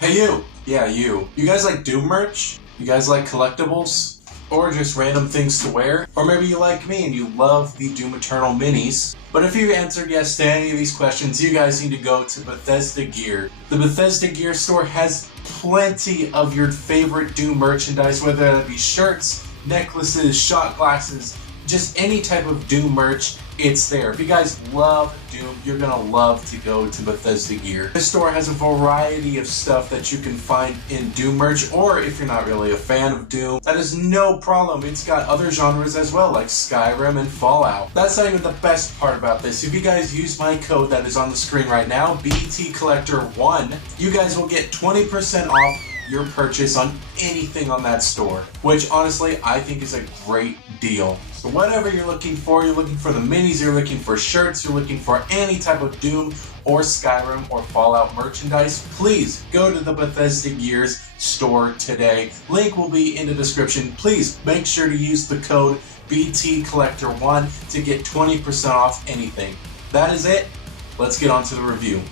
Hey you! Yeah, you. You guys like Doom merch? You guys like collectibles? Or just random things to wear? Or maybe you like me and you love the Doom Eternal minis. But if you answered yes to any of these questions, you guys need to go to Bethesda Gear. The Bethesda Gear store has plenty of your favorite Doom merchandise, whether that be shirts, necklaces, shot glasses, just any type of Doom merch, it's there. If you guys love Doom, you're gonna love to go to Bethesda Gear. This store has a variety of stuff that you can find in Doom merch, or if you're not really a fan of Doom, that is no problem. It's got other genres as well, like Skyrim and Fallout. That's not even the best part about this. If you guys use my code that is on the screen right now, BTCollector1, you guys will get 20% off your purchase on anything on that store, which honestly I think is a great deal. So whatever you're looking for the minis, you're looking for shirts, you're looking for any type of Doom or Skyrim or Fallout merchandise, please go to the Bethesda Gears store today. Link will be in the description. Please make sure to use the code BTCollector1 to get 20% off anything. That is it. Let's get on to the review.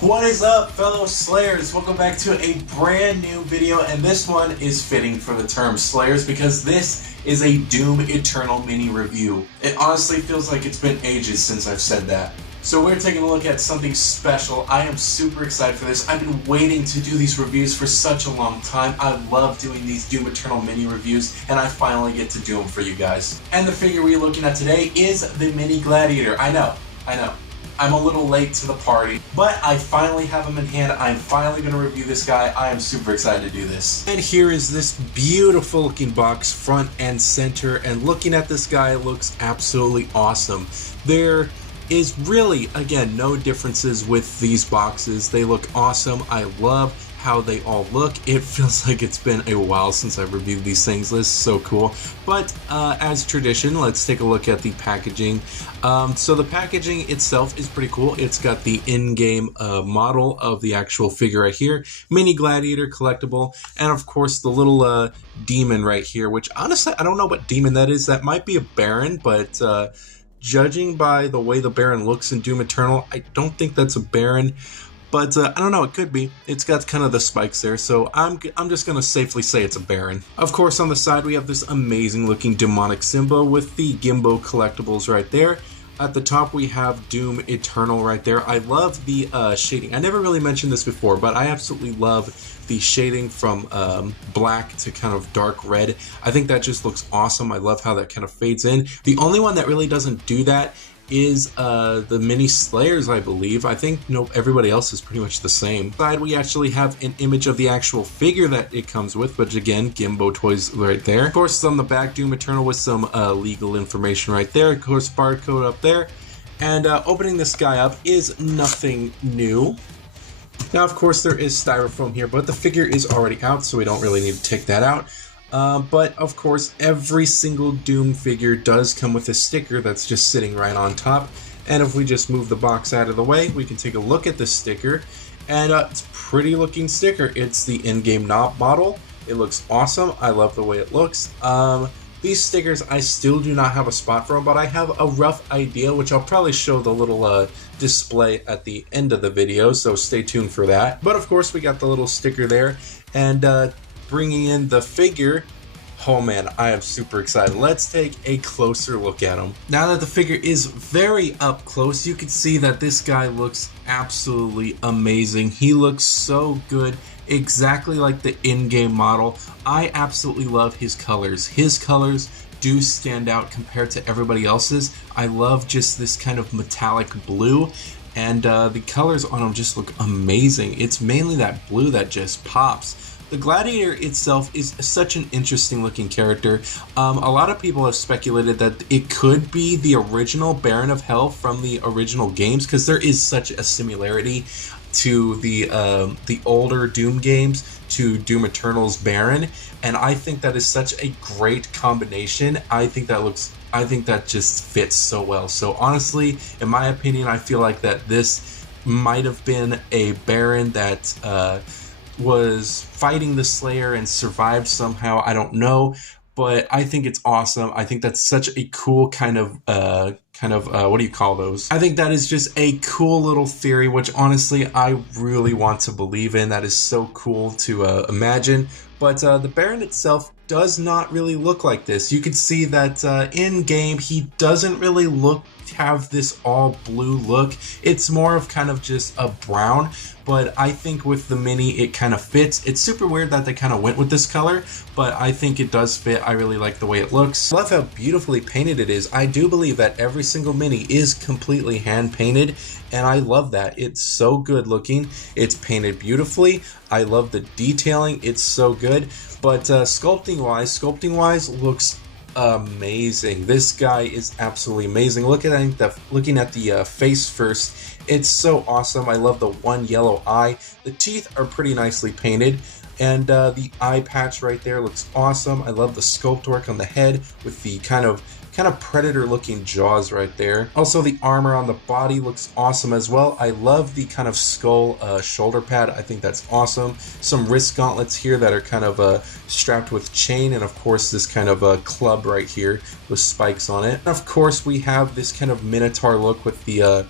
What is up, fellow Slayers? Welcome back to a brand new video, and this one is fitting for the term Slayers because this is a Doom Eternal mini review. It honestly feels like it's been ages since I've said that. So we're taking a look at something special. I am super excited for this. I've been waiting to do these reviews for such a long time. I love doing these Doom Eternal mini reviews, and I finally get to do them for you guys. And the figure we're looking at today is the mini Gladiator. I know. I'm a little late to the party, but I finally have him in hand. I'm finally going to review this guy. I am super excited to do this. And here is this beautiful looking box, front and center, and looking at this guy looks absolutely awesome. There is really, again, no differences with these boxes. They look awesome. I love how they all look. It feels like it's been a while since I've reviewed these things. This is so cool. But as tradition, let's take a look at the packaging. So the packaging itself is pretty cool. It's got the in-game model of the actual figure right here, mini Gladiator collectible, and of course the little demon right here, which honestly I don't know what demon that is. That might be a Baron, but judging by the way the Baron looks in Doom Eternal, I don't think that's a Baron. But I don't know, it could be. It's got kind of the spikes there, so I'm just going to safely say it's a Baron. Of course, on the side we have this amazing looking demonic Simba with the Gimbo collectibles right there. At the top we have Doom Eternal right there. I love the shading. I never really mentioned this before, but I absolutely love the shading from black to kind of dark red. I think that just looks awesome. I love how that kind of fades in. The only one that really doesn't do that is the mini Slayers, I believe. I think everybody else is pretty much the same. Side we actually have an image of the actual figure that it comes with, which again, Gimbo toys right there. Of course, it's on the back, Doom Eternal with some legal information right there. Of course, barcode up there. And opening this guy up is nothing new. Now, of course, there is styrofoam here, but the figure is already out, so we don't really need to take that out. But of course, every single Doom figure does come with a sticker that's just sitting right on top. And if we just move the box out of the way, we can take a look at this sticker. And it's a pretty looking sticker. It's the in-game knob model. It looks awesome. I love the way it looks. These stickers, I still do not have a spot for them, but I have a rough idea, which I'll probably show the little display at the end of the video, so stay tuned for that. But of course, we got the little sticker there. And bringing in the figure, oh man, I am super excited. Let's take a closer look at him. Now that the figure is very up close, you can see that this guy looks absolutely amazing. He looks so good, exactly like the in-game model. I absolutely love his colors. His colors do stand out compared to everybody else's. I love just this kind of metallic blue. And the colors on him just look amazing. It's mainly that blue that just pops. The Gladiator itself is such an interesting looking character. A lot of people have speculated that it could be the original Baron of Hell from the original games, because there is such a similarity to the older Doom games to Doom Eternal's Baron, and I think that is such a great combination. I think that looks I think that just fits so well. So honestly, in my opinion, I feel like that this might have been a Baron that was fighting the Slayer and survived somehow. I don't know, but I think it's awesome. I think that's such a cool kind of what do you call those? I think that is just a cool little theory, which honestly I really want to believe in. That is so cool to imagine. But the Baron itself does not really look like this. You can see that in game he doesn't really have this all blue look. It's more of kind of just a brown, but I think with the mini it kind of fits. It's super weird that they kind of went with this color, but I think it does fit. I really like the way it looks. I love how beautifully painted it is. I do believe that every single mini is completely hand painted, and I love that. It's so good looking. It's painted beautifully. I love the detailing. It's so good. But sculpting wise looks amazing. This guy is absolutely amazing. Looking at the face first, it's so awesome. I love the one yellow eye. The teeth are pretty nicely painted, and the eye patch right there looks awesome. I love the sculpt work on the head with the kind of predator looking jaws right there. Also, the armor on the body looks awesome as well. I love the kind of skull shoulder pad. I think that's awesome. Some wrist gauntlets here that are kind of strapped with chain, and of course this kind of club right here with spikes on it. And of course we have this kind of minotaur look with the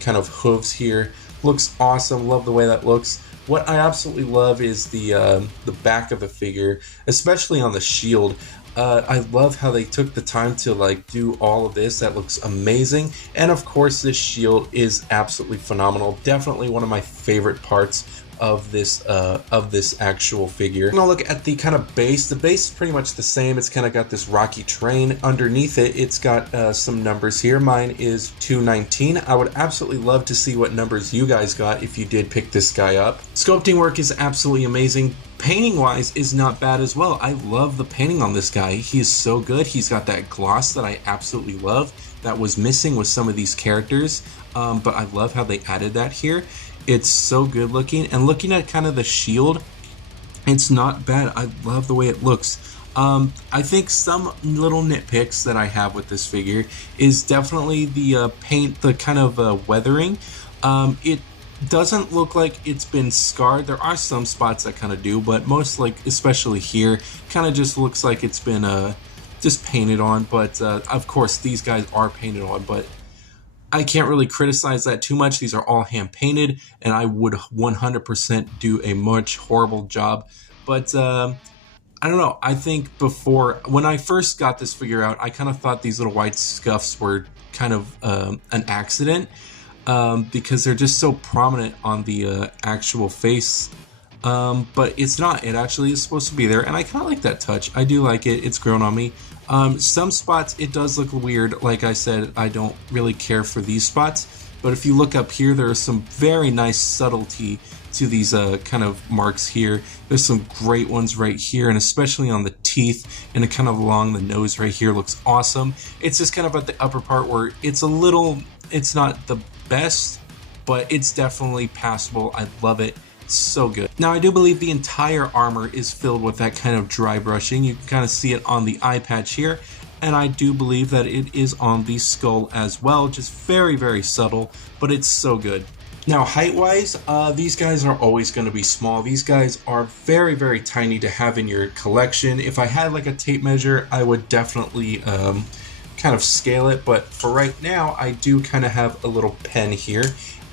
kind of hooves here. Looks awesome. Love the way that looks. What I absolutely love is the back of the figure, especially on the shield. I love how they took the time to like do all of this. That looks amazing. And of course this shield is absolutely phenomenal. Definitely one of my favorite parts of this actual figure. Now look at the kind of base. The base is pretty much the same. It's kind of got this rocky terrain. Underneath it, it's got some numbers here. Mine is 219. I would absolutely love to see what numbers you guys got if you did pick this guy up. Sculpting work is absolutely amazing. Painting wise is not bad as well. I love the painting on this guy. He is so good. He's got that gloss that I absolutely love that was missing with some of these characters, but I love how they added that here. It's so good looking, and looking at kind of the shield, it's not bad. I love the way it looks. I think some little nitpicks that I have with this figure is definitely the paint, the kind of weathering. It doesn't look like it's been scarred. There are some spots that kind of do, but most, like especially here, kind of just looks like it's been just painted on. But of course these guys are painted on, but I can't really criticize that too much. These are all hand painted, and I would 100% do a much horrible job. But I don't know. I think before, when I first got this figure out, I kind of thought these little white scuffs were kind of an accident, because they're just so prominent on the actual face. But it's not. It actually is supposed to be there, and I kind of like that touch. I do like it. It's grown on me. Some spots it does look weird. Like I said, I don't really care for these spots, but if you look up here, there is some very nice subtlety to these kind of marks here. There's some great ones right here, and especially on the teeth and kind of along the nose right here looks awesome. It's just kind of at the upper part where it's it's not the best, but it's definitely passable. I love it. So good. Now I do believe the entire armor is filled with that kind of dry brushing. You can kind of see it on the eye patch here, and I do believe that it is on the skull as well. Just very, very subtle, but it's so good. Now height wise, these guys are always going to be small. These guys are very, very tiny to have in your collection. If I had like a tape measure, I would definitely kind of scale it, but for right now I do kind of have a little pen here,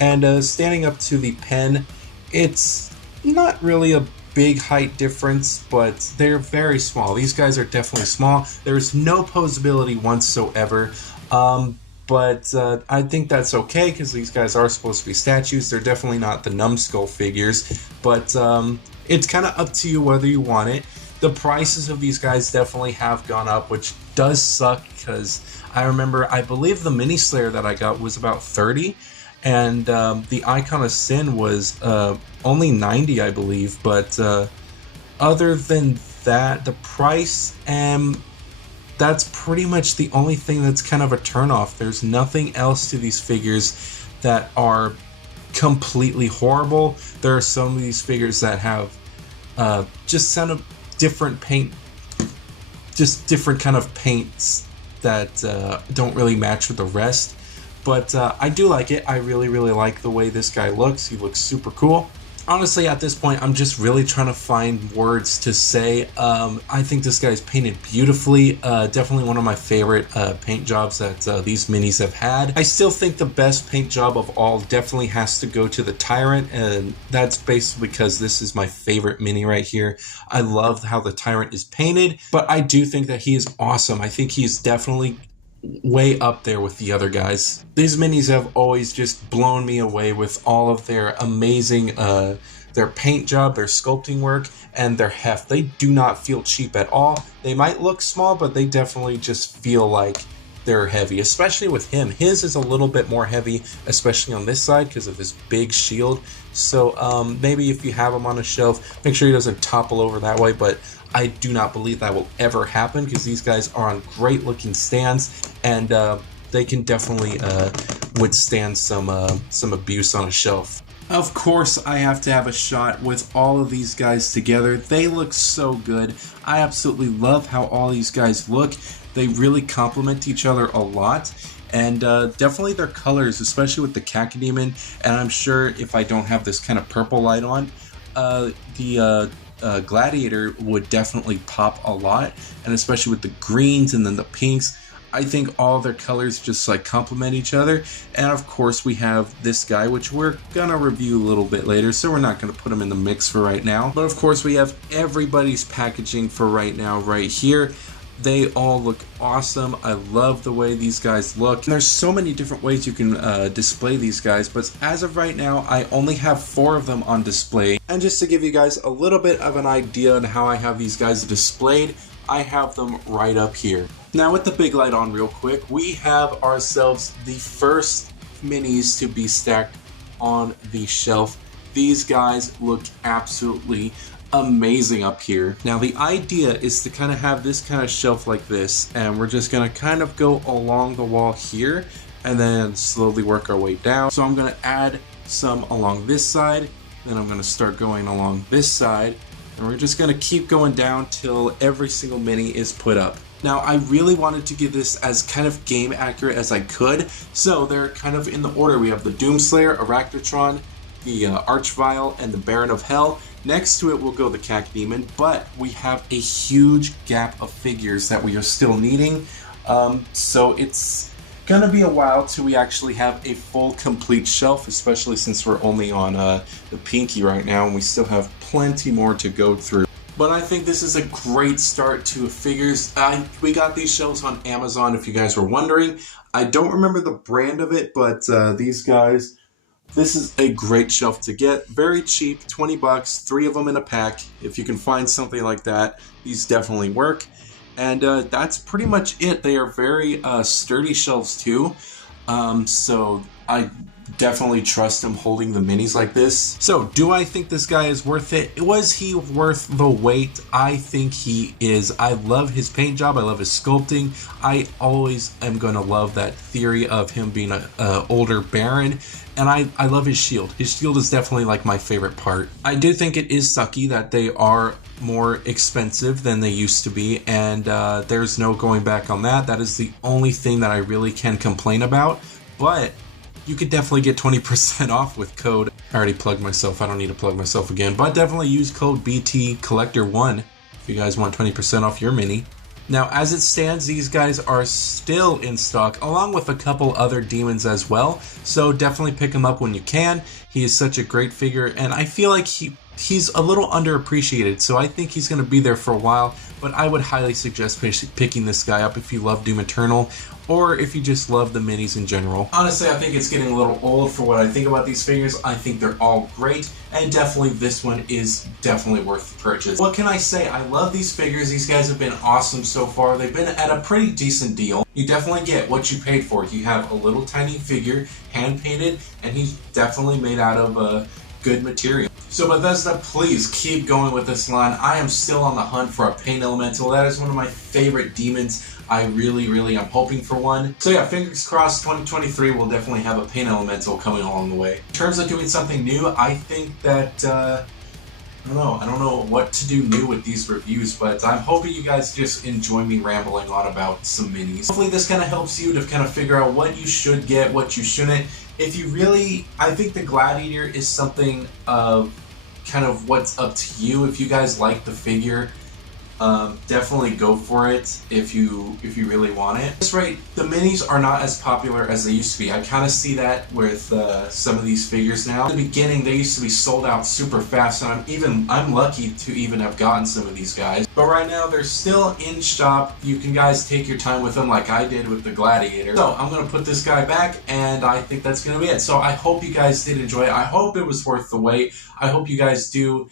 and standing up to the pen, it's not really a big height difference, but they're very small. These guys are definitely small. There's no posability whatsoever, but I think that's okay because these guys are supposed to be statues. They're definitely not the numbskull figures, but it's kind of up to you whether you want it. The prices of these guys definitely have gone up, which does suck because I remember, I believe the mini Slayer that I got was about 30, and the Icon of Sin was only 90, I believe. But other than that, the price, that's pretty much the only thing that's kind of a turnoff. There's nothing else to these figures that are completely horrible. There are some of these figures that have just kind of different paint, just different kind of paints that don't really match with the rest. But I do like it. I really like the way this guy looks. He looks super cool. Honestly, at this point, I'm just really trying to find words to say. I think this guy's painted beautifully. Definitely one of my favorite paint jobs that these minis have had. I still think the best paint job of all definitely has to go to the Tyrant, and that's basically because this is my favorite mini right here. I love how the Tyrant is painted, but I do think that he is awesome. I think he's definitely way up there with the other guys. These minis have always just blown me away with all of their amazing their paint job, their sculpting work, and their heft. They do not feel cheap at all. They might look small, but they definitely just feel like they're heavy, especially with him. His is a little bit more heavy, especially on this side because of his big shield. So maybe if you have him on a shelf, make sure he doesn't topple over that way, but I do not believe that will ever happen because these guys are on great looking stands, and they can definitely withstand some abuse on a shelf. Of course, I have to have a shot with all of these guys together. They look so good. I absolutely love how all these guys look. They really complement each other a lot. And definitely their colors, especially with the Cacodemon. And I'm sure if I don't have this kind of purple light on, the Gladiator would definitely pop a lot, and especially with the greens and then the pinks. I think all their colors just like complement each other. And of course we have this guy, which we're gonna review a little bit later, so we're not gonna put him in the mix for right now. But of course we have everybody's packaging for right now right here. They all look awesome. I love the way these guys look. And there's so many different ways you can display these guys, but as of right now, I only have 4 of them on display. And just to give you guys a little bit of an idea on how I have these guys displayed, I have them right up here. Now with the big light on real quick, we have ourselves the first minis to be stacked on the shelf. These guys look absolutely amazing up here. Now the idea is to kind of have this kind of shelf like this, and we're just going to kind of go along the wall here and then slowly work our way down. So I'm going to add some along this side, then I'm going to start going along this side, and we're just going to keep going down till every single mini is put up. Now I really wanted to give this as kind of game accurate as I could, so they're kind of in the order. We have the Doomslayer, Arachnotron, the Archvile, and the Baron of Hell. Next to it will go the Cacodemon, but we have a huge gap of figures that we are still needing, so it's gonna be a while till we actually have a full complete shelf, especially since we're only on the Pinky right now and we still have plenty more to go through. But I think this is a great start to figures. We got these shelves on Amazon, if you guys were wondering. I don't remember the brand of it, but these guys, this is a great shelf to get. Very cheap, 20 bucks, 3 of them in a pack. If you can find something like that, these definitely work. And that's pretty much it. They are very sturdy shelves too. So I definitely trust him holding the minis like this. So do I think this guy is worth it? Was he worth the wait? I think he is. I love his paint job. I love his sculpting. I always am going to love that theory of him being an older Baron. And I love his shield. His shield is definitely like my favorite part. I do think it is sucky that they are more expensive than they used to be, and there's no going back on that. That is the only thing that I really can complain about. But you could definitely get 20% off with code. I already plugged myself. I don't need to plug myself again. But definitely use code BTCollector1 if you guys want 20% off your mini. Now, as it stands, these guys are still in stock, along with a couple other demons as well. So definitely pick him up when you can. He is such a great figure, and I feel like he's a little underappreciated. So I think he's going to be there for a while. But I would highly suggest picking this guy up if you love Doom Eternal, or if you just love the minis in general. Honestly, I think it's getting a little old for what I think about these figures. I think they're all great, and definitely this one is definitely worth the purchase. What can I say? I love these figures. These guys have been awesome so far. They've been at a pretty decent deal. You definitely get what you paid for. You have a little tiny figure, hand-painted, and he's definitely made out of good material. So Bethesda, please keep going with this line. I am still on the hunt for a Pain Elemental. That is one of my favorite demons. I really am hoping for one. So yeah, fingers crossed 2023 will definitely have a Pain Elemental coming along the way. In terms of doing something new, I think that I don't know what to do new with these reviews, but I'm hoping you guys just enjoy me rambling on about some minis. Hopefully this kind of helps you to kind of figure out what you should get, what you shouldn't. If you really, I think the Gladiator is something of kind of what's up to you. If you guys like the figure, definitely go for it if you really want it. That's right, the minis are not as popular as they used to be. I kind of see that with some of these figures now. In the beginning, they used to be sold out super fast, and I'm lucky to even have gotten some of these guys. But right now, they're still in shop. You can guys take your time with them like I did with the Gladiator. So I'm gonna put this guy back, and I think that's gonna be it. So I hope you guys did enjoy it. I hope it was worth the wait. I hope you guys do.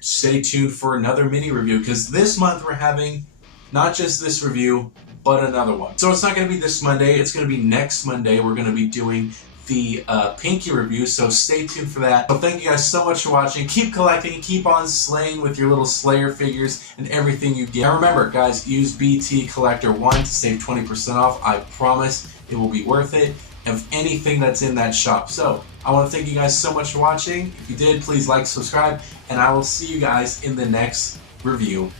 Stay tuned for another mini review, because this month we're having not just this review, but another one. So it's not going to be this Monday, it's going to be next Monday. We're going to be doing the Pinky review, so stay tuned for that. So thank you guys so much for watching. Keep collecting, keep on slaying with your little Slayer figures and everything you get. And remember, guys, use BT Collector 1 to save 20% off. I promise it will be worth it of anything that's in that shop. So I want to thank you guys so much for watching. If you did, please like, subscribe, and I will see you guys in the next review.